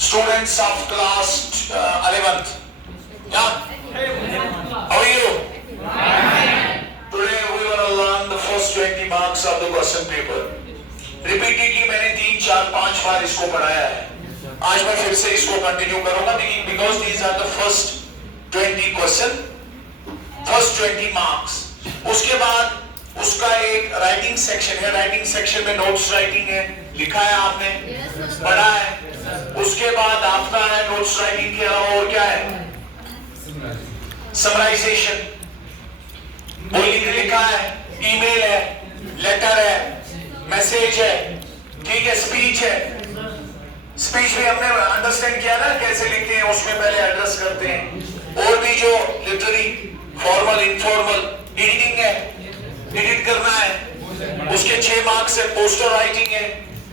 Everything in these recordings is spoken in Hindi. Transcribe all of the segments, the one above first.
students of class 11th. Yeah? How are you? Today we will learn the first 20 marks of the question paper. Repeatedly मैंने 3, 4, 5 बार इसको पढ़ाया है. आज मैं फिर से इसको कंटिन्यू करूंगा because these are the first 20 question, first 20 marks. उसके बाद उसका एक राइटिंग सेक्शन है. राइटिंग सेक्शन में नोट्स राइटिंग है, लिखा है आपने, पढ़ा है. उसके बाद आपका है नोट्स राइटिंग के अलावा और क्या है? समराइजेशन, बोलिंग लिखा है, ईमेल है, लेटर है, मैसेज है, ठीक है, स्पीच है. स्पीच भी हमने अंडरस्टैंड किया ना कैसे लिखते हैं, उसमें पहले एड्रेस करते हैं. और भी जो लिटरेरी, फॉर्मल, इनफॉर्मल, एडिटिंग है, एडिट करना है, उसके 6 मार्क्स है. पोस्टर राइटिंग है,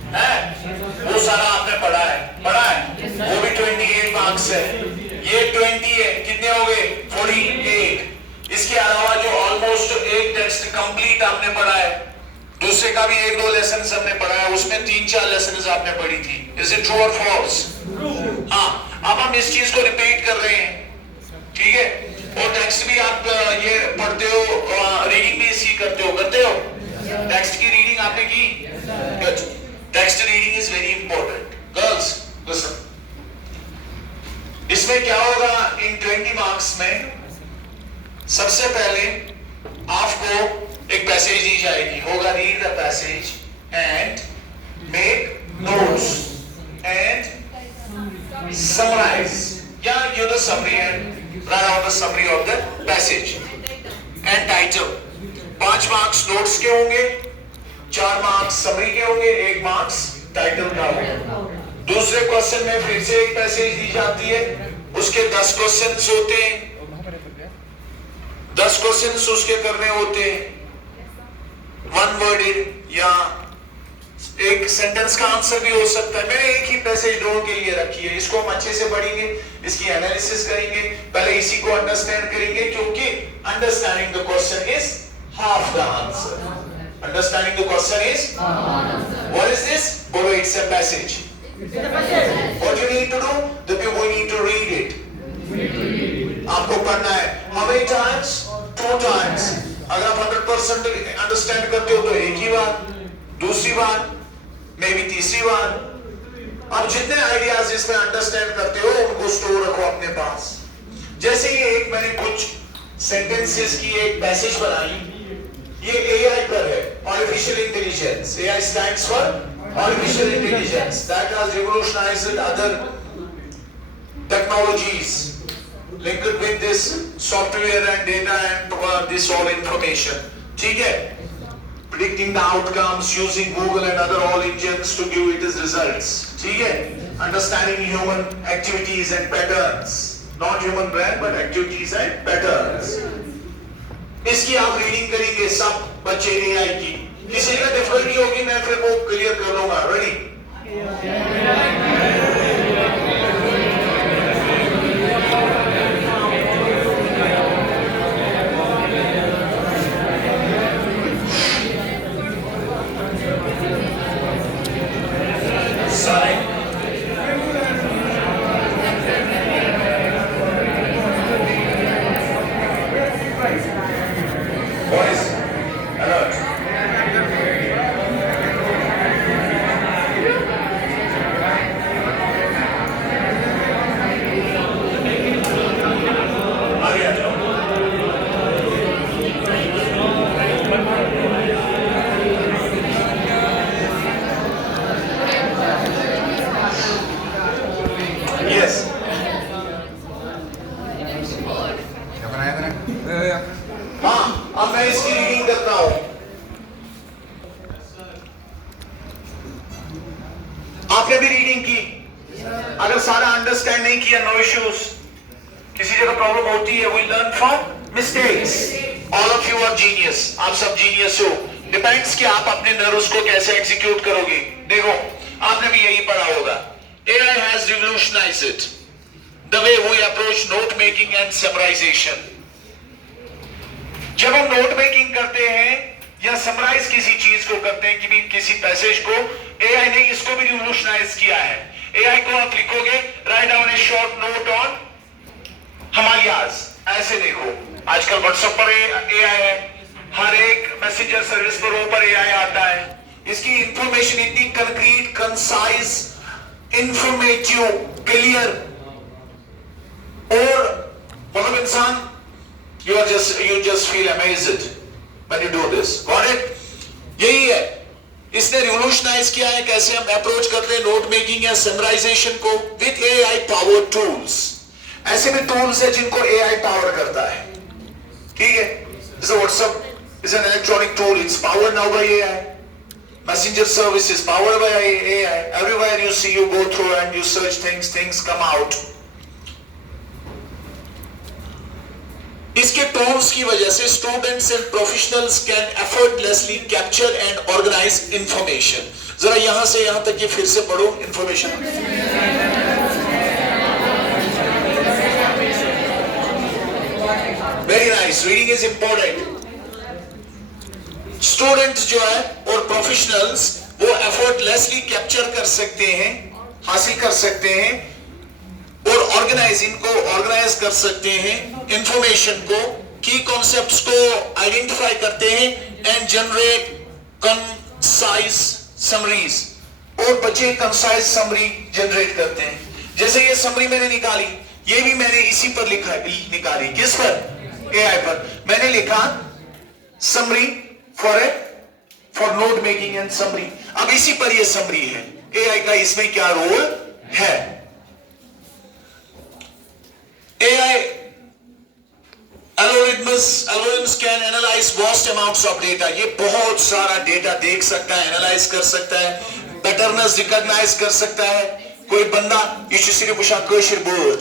वो सारा आपने पढ़ा है, वो भी 28 मार्क्स है. ये 20 है, कितने हो गए? 48. इसके अलावा जो ऑलमोस्ट एक टेक्स्ट कंप्लीट आपने पढ़ा है, दूसरे का भी 1-2 लेसन हमने पढ़ा है, उसमें 3-4 लेसन आपने पढ़ी थी. इज इट ट्रू और फॉल्स? हाँ, अब हम इस चीज को रिपीट कर रहे हैं, ठीक है. और टेक्स्ट भी आप ये पढ़ते हो, रीडिंग भी इसी करते हो. टेक्स्ट की रीडिंग आपने की? Good. Text reading is very important. Girls listen, इसमें क्या होगा इन 20 मार्क्स में? सबसे पहले आपको एक पैसेज दी जाएगी, होगा read the passage and make notes and summarise, या give the summary and write out the summary of the passage and title. 5 marks notes के होंगे, 4 मार्क्स समरी के होंगे, 1 मार्क्स टाइटल का होगा. दूसरे क्वेश्चन में फिर से एक पैसेज दी जाती है, उसके 10 क्वेश्चंस होते हैं, 10 क्वेश्चंस उसके करने होते हैं. 1 वर्ड या एक सेंटेंस का आंसर भी हो सकता है. मैंने एक ही पैसेज ड्रॉ के लिए रखी है, इसको हम अच्छे से पढ़ेंगे, इसकी एनालिसिस करेंगे, पहले इसी को अंडरस्टैंड करेंगे, क्योंकि understanding the question is half the answer. Understanding the question is what is this? Bolo, it's a passage. What you need to do? We need to read it. आपको पढ़ना है. How many times? 2 times. अगर आप 100% अंडरस्टैंड करते हो तो एक ही बार, दूसरी बार, मे बी तीसरी बार. आप जितने आइडियाज इसमें अंडरस्टैंड करते हो उनको स्टोर रखो अपने पास. जैसे ये एक मैंने कुछ सेंटेंसेस की एक पैसेज बनाई, ये AI पर है, artificial intelligence. AI stands for artificial intelligence that has revolutionized other technologies linked with this software and data and this all information. ठीक है, predicting the outcomes using Google and other all engines to give it as results. ठीक है, understanding human activities and patterns, not human brain but activities and patterns. इसकी आप रीडिंग करेंगे सब बच्चे AI की. किसी का डिफिकल्टी होगी मैं फिर वो क्लियर कर लूंगा. रेडी? Boys, alert. Yes. हाँ, अब मैं इसकी रीडिंग करता हूं. आपने भी रीडिंग की? अगर सारा अंडरस्टैंड नहीं किया, नो इश्यूज. किसी जगह प्रॉब्लम होती है, we learn from mistakes. All of you are genius, आप सब जीनियस हो. डिपेंड्स कि आप अपने नर्व्स को कैसे एग्जीक्यूट करोगे. देखो, आपने भी यही पढ़ा होगा. AI has revolutionized the way we approach note making and summarization. जब हम नोट मेकिंग करते हैं या समराइज किसी चीज को करते हैं, किसी पैसेज को, AI ने इसको भी रिवोल्यूशनाइज किया है. AI को आप लिखोगे write down A short note on Himalayas, ऐसे देखो आजकल व्हाट्सएप पर AI है, हर एक मैसेजर सर्विस पर ऊपर AI आता है। इसकी इंफॉर्मेशन इतनी कंक्रीट, कंसाइज, इंफॉर्मेटिव, क्लियर, और मतलब इंसान you just feel amazed when you do this. Got it? यही है, इसने रिवोल्यूशनाइज किया है कैसे हम अप्रोच करते हैं नोट मेकिंग या समराइजेशन को विद AI पावर टूल्स। ऐसे भी टूल्स है जिनको AI पावर करता है, ठीक है, जैसे WhatsApp is an electronic tool, it's powered now by AI. Messenger service is powered by AI. Everywhere you see, you go through and you search things come out. इसके टूल्स की वजह से students and professionals can effortlessly capture and organise information. जरा यहां से यहां तक ये फिर से पढ़ो information. Very nice, reading is important. Students जो है और प्रोफेशनल्स वो एफर्टलेसली कैप्चर कर सकते हैं, हासिल कर सकते हैं और ऑर्गेनाइज कर सकते हैं इंफॉर्मेशन को, की कॉन्सेप्ट्स को आइडेंटिफाई करते हैं एंड जनरेट कंसाइज समरीज, और बच्चे कंसाइज समरी जनरेट करते हैं। जैसे ये समरी मैंने निकाली, ये भी मैंने इसी पर निकाली, किस पर? AI पर। मैंने लिखा summary for note making and summary. अब इसी पर ये समरी है, AI का इसमें क्या रोल है। AI algorithms can analyze vast amounts of data. ये बहुत सारा डेटा देख सकता है, एनालाइज कर सकता है, पैटर्न्स रिकॉग्नाइज कर सकता है। कोई बंदा ये सिर्फ उशा कशिर बोर्ड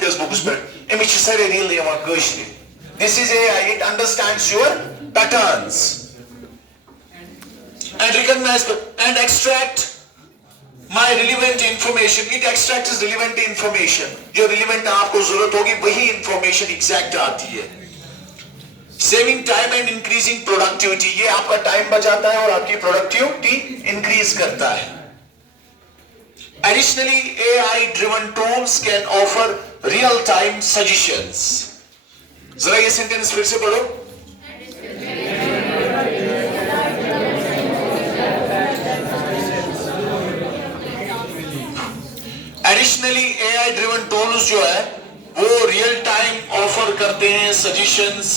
फेसबुक पर एमिच सारे रील यहां कशिर। This is AI, it understands your patterns and recognize and extract my relevant information. It extracts relevant information. जो relevant आपको जरूरत होगी वही information exact आती है। Saving time and increasing productivity, ये आपका टाइम बचाता है और आपकी productivity increase करता है। Additionally, AI-driven tools can offer real-time suggestions. जरा ये सेंटेंस फिर से पढ़ो। एडिशनली AI ड्रिवन टूल्स जो है वो रियल टाइम ऑफर करते हैं सजेशंस,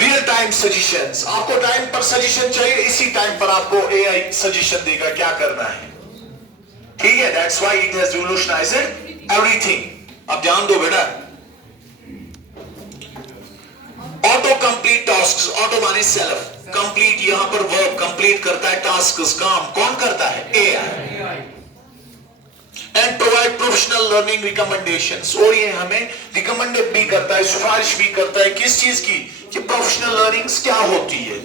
रियल टाइम सजेशंस। आपको टाइम पर सजेशन चाहिए, इसी टाइम पर आपको AI सजेशन देगा क्या करना है, ठीक है। That's why it has revolutionised everything. अब ध्यान दो बेटा, ऑटो कंप्लीट टास्क, ऑटो माने सेल्फ, कंप्लीट यहां पर वर्ब कंप्लीट करता है, टास्क काम कौन करता है? AI। And provide professional learning recommendations, और ये हमें रिकमेंडेड भी करता है, सिफारिश भी करता है किस चीज की, कि प्रोफेशनल लर्निंग्स क्या होती है।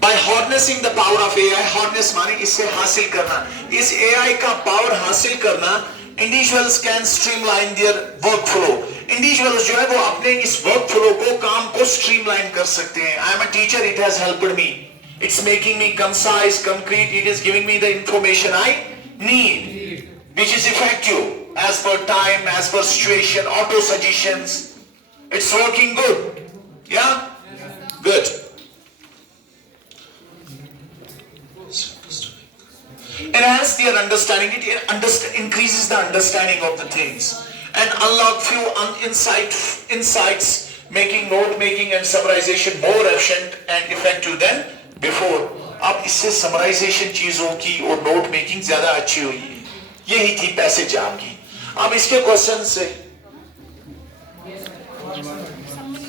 By harnessing the power of AI, harness माने इससे हासिल करना, इस AI का पावर हासिल करना, individuals can streamline their work flow. Individuals जो है वो अपने इस वर्क फ्लो को, काम को स्ट्रीमलाइन कर सकते हैं। I am a teacher, it has helped me, it's making me concise, concrete, it is giving me the information I need, which is effective as per time, as per situation, auto suggestions. It's working good. Yeah? Good. Enhance their understanding. It increases the understanding of the things and unlock few insights, making note making and summarization more efficient and effective than before. अब इससे समराइजेशन चीजों की और नोट मेकिंग ज्यादा अच्छी हुई है। यही थी पैसेज आपकी। अब इसके क्वेश्चन से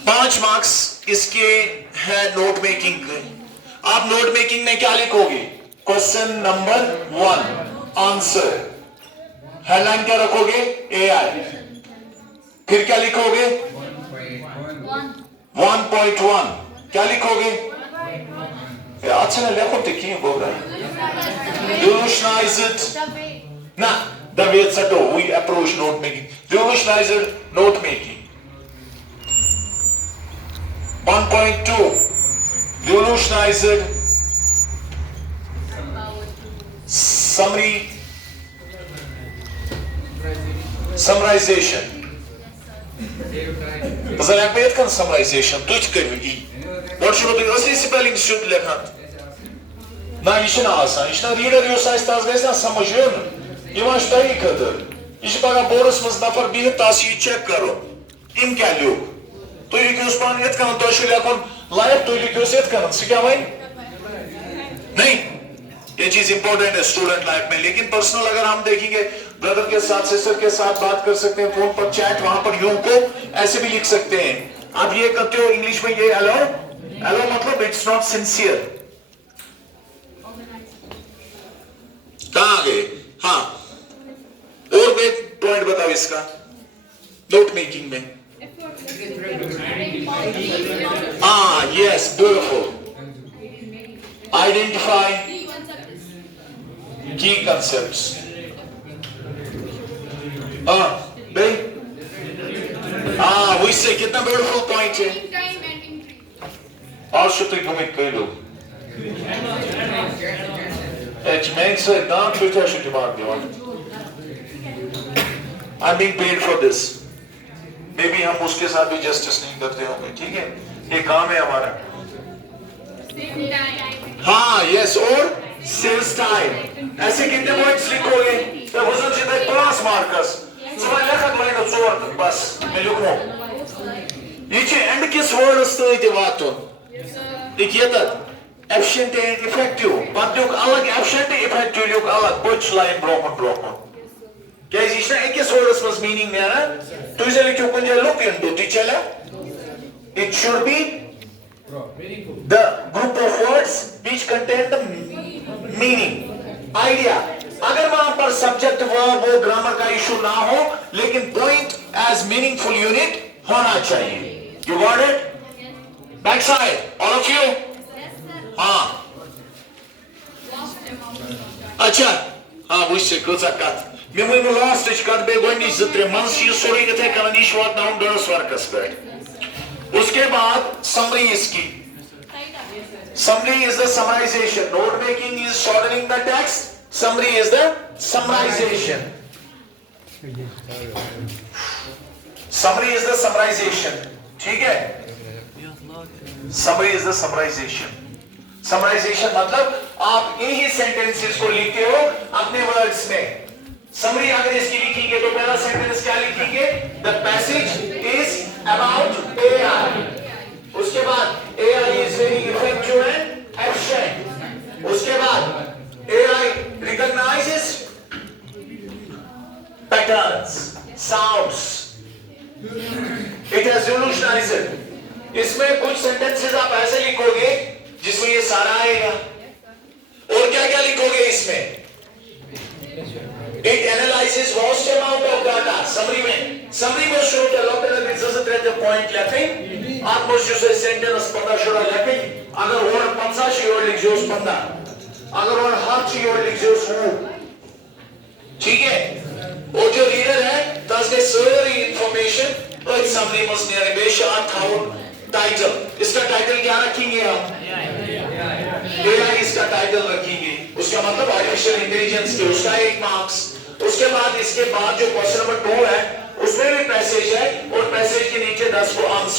5 मार्क्स इसके है नोट मेकिंग के। आप नोट मेकिंग में क्या लिखोगे? क्वेश्चन नंबर 1 आंसर, हेडलाइन क्या रखोगे? AI। फिर क्या लिखोगे? 1.1 क्या लिखोगे? अच्छा ना लेखो देखिए बोल रहा है revolutionized ना the way that we approach note making, revolutionized note making। 1.2 revolutionized summary, summarization. Zara ek bayat kan summarization. Tuch kırmı. What should be asli spelling should lekhan. Na işin asan. İşte reader diyorsa istazgaysan samajıyor mu? İmaş dahi kadır. İşte bana borusumuz nafar bir tasiyi check karo. İmkan yok. तो ये क्यों स्पान यत करना तो शुरू याकौन लाइफ तो ये क्यों सेट करना सिक्या भाई नहीं ये चीज इंपॉर्टेंट है स्टूडेंट लाइफ में लेकिन पर्सनल अगर हम देखेंगे ब्रदर के साथ सिस्टर के साथ बात कर सकते हैं फोन पर चैट वहां पर यू को ऐसे भी लिख सकते हैं आप ये करते हो इंग्लिश में ये हेलो हेलो मतलब इट्स नॉट सिंसियर कहां गए हाँ और एक पॉइंट बताओ इसका नोट मेकिंग में yes, beautiful. Identify key concepts. भाई वही से कितना beautiful point है और शुक्र कमिट कर दो मैं से दांत छुटा छुटी मार दिया I'm being paid for this. मे भी हम उसके साथ भी जस्टिस नहीं करते होंगे ठीक है ये काम है हमारा हाँ यस और सेल्स टाइम ऐसे कितने पॉइंट्स लिखोगे तो वजन से तक क्लास मार्कर्स समय लेखक लाइन जोर बस मैं लिखूं ये चे एंड किस वर्ड स्टोरी ते वातो देखिए तक एफिशिएंट एंड इफेक्टिव बात लोग अलग एफिशिएंट इफेक्टिव लोग अलग कुछ लाइन ब्रोकन क्या इस एक किस वर्ड में मीनिंग में ना तो इसे लिखो कौन जा लोग इन दो चला it should be the group of words which contain the meaning idea अगर वहां पर सब्जेक्ट वर्ब वो ग्रामर का इशू ना हो लेकिन पॉइंट एज मीनिंगफुल यूनिट होना चाहिए you got it back side all of you हाँ अच्छा हाँ वो इससे कुछ अकात मैं वो लास्ट इच कर बे गोनी ज़त्रे मंस ये सोरी के थे कल निश्वात ना उन डरस वर्कस पे उसके बाद summary इसकी summary is the summarization note making is shortening the text summary is the summarization summary is the summarization ठीक है summary is the summarization summarization मतलब आप इन्हीं sentences को लिखते हो अपने words में summary अगर इसकी लिखेंगे तो पहला sentence क्या लिखेंगे the passage is about AI उसके बाद AI is very effective and efficient उसके बाद AI recognizes patterns sounds it has revolutionized इसमें कुछ sentences आप ऐसे लिखोगे जिसमें ये सारा आएगा और क्या क्या लिखोगे इसमें it analyzes vast amount of data summary में शुरू के लोग पहले इज्जत रहते पॉइंट लेते आप मुझे से सेंटेंस पता शुरू लेते अगर और 50 और लिख जो 15 अगर और हर चीज और लिख जो ठीक है वो जो रीडर है does the survey information but summary must near बेशा था टाइटल इसका टाइटल क्या रखेंगे आप AI इसका टाइटल रखेंगे उसका मतलब आर्टिफिशियल इंटेलिजेंस के उसका 1 मार्क्स उसके बाद इसके बाद जो क्वेश्चन नंबर 2 है उसमें भी पैसेज है और पैसेज के नीचे 10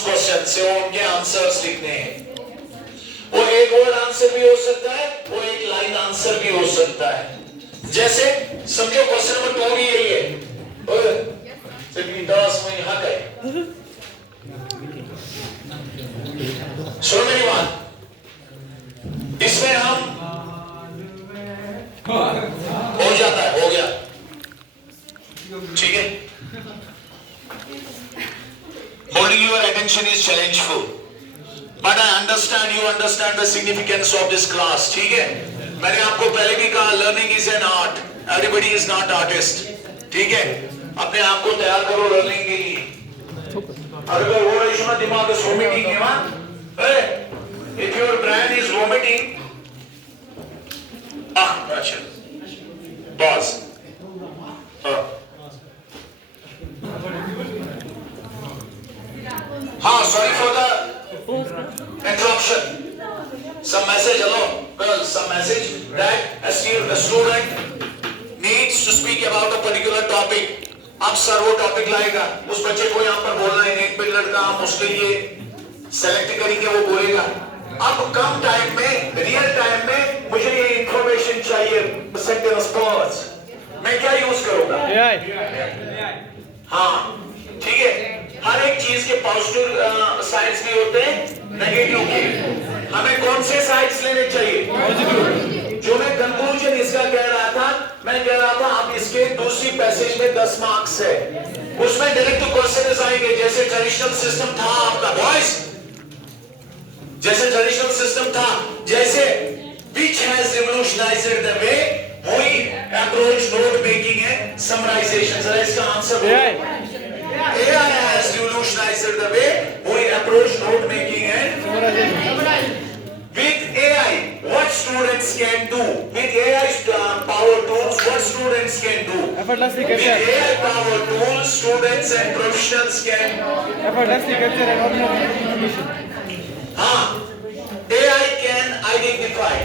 क्वेश्चन से उनके आंसर्स लिखने हैं वो एक वर्ड आंसर भी हो सकता है वो एक लाइन आंसर भी हो सकता है जैसे समझो क्वेश्चन नंबर 2 भी यही है सिर्फ 10 में यहाँ गए सुनो मेरी बात इसमें हम हो जाता है हो गया ठीक है holding your attention is challengeful but I understand you understand the significance of this class ठीक है मैंने आपको पहले भी कहा learning is an art everybody is not artist ठीक है अपने आप को तैयार करो learning के लिए अगर वो इशू दिमाग में vomiting है मान if your brain is vomiting अच्छा pause हाँ sorry for the interruption some message hello well, some message that a student needs to speak about a particular topic. अब सर वो टॉपिक लाएगा, उस बच्चे को यहाँ पर बोलना है, एक मिनट का हम उसके लिए सेलेक्ट करेंगे, वो बोलेगा। अब कम टाइम में, रियल टाइम में मुझे ये इंफॉर्मेशन चाहिए, सेंटेंस मैं क्या यूज करूंगा? हाँ, ठीक है। हर एक चीज के पॉजिटिव साइड्स भी होते हैं, नेगेटिव के। हमें कौन से साइड्स लेने चाहिए? जो मैं कंक्लूजन इसका कह रहा था, मैं कह रहा था अब इसके दूसरी पैसेज में 10 मार्क्स है, उसमें डायरेक्ट क्वेश्चन आएंगे। जैसे ट्रेडिशनल सिस्टम था आपका बॉयज, जैसे ट्रेडिशनल सिस्टम था, जैसे which has revolutionized the way we approach note making and summarization। जरा इसका answer AI has revolutionized the way we approach note making and summarization। With AI, what students can do? With AI power tools, what students can do? Effortlessly With capture. AI power tools, students and professionals can. Effortlessly capture and organize information. AI can identify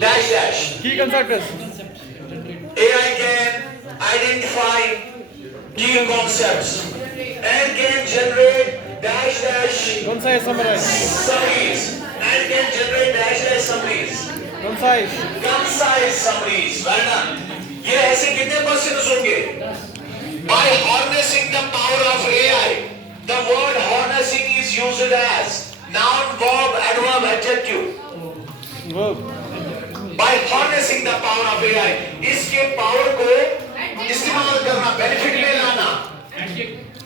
dash dash. Key concepts. AI can identify key concepts and can generate dash dash Concise summarize. summaries and can generate dash dash summaries. Concise. Concise summaries. Well done. ये ऐसे कितने क्वेश्चन होंगे? By harnessing the power of AI, the word harnessing is used as noun, verb, adverb, adjective. Verb. By harnessing the power of AI, इसके पावर को इस्तेमाल करना, बेनिफिट में लाना.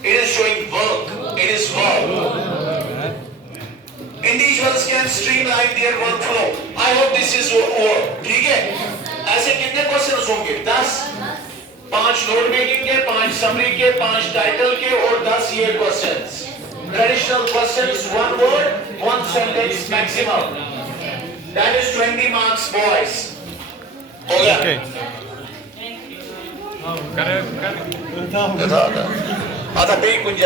It is showing work. It is verb. Individuals can streamline their workflow. I hope this is work. ठीक है? ऐसे कितने क्वेश्चन होंगे? 10. 5 नोट मेकिंग के, 5 समरी के, 5 टाइटल के और 10 ये questions. Traditional questions, 1 word, 1 sentence maximum. That is 20 marks, boys. हो गया? Okay. आता पे कुंज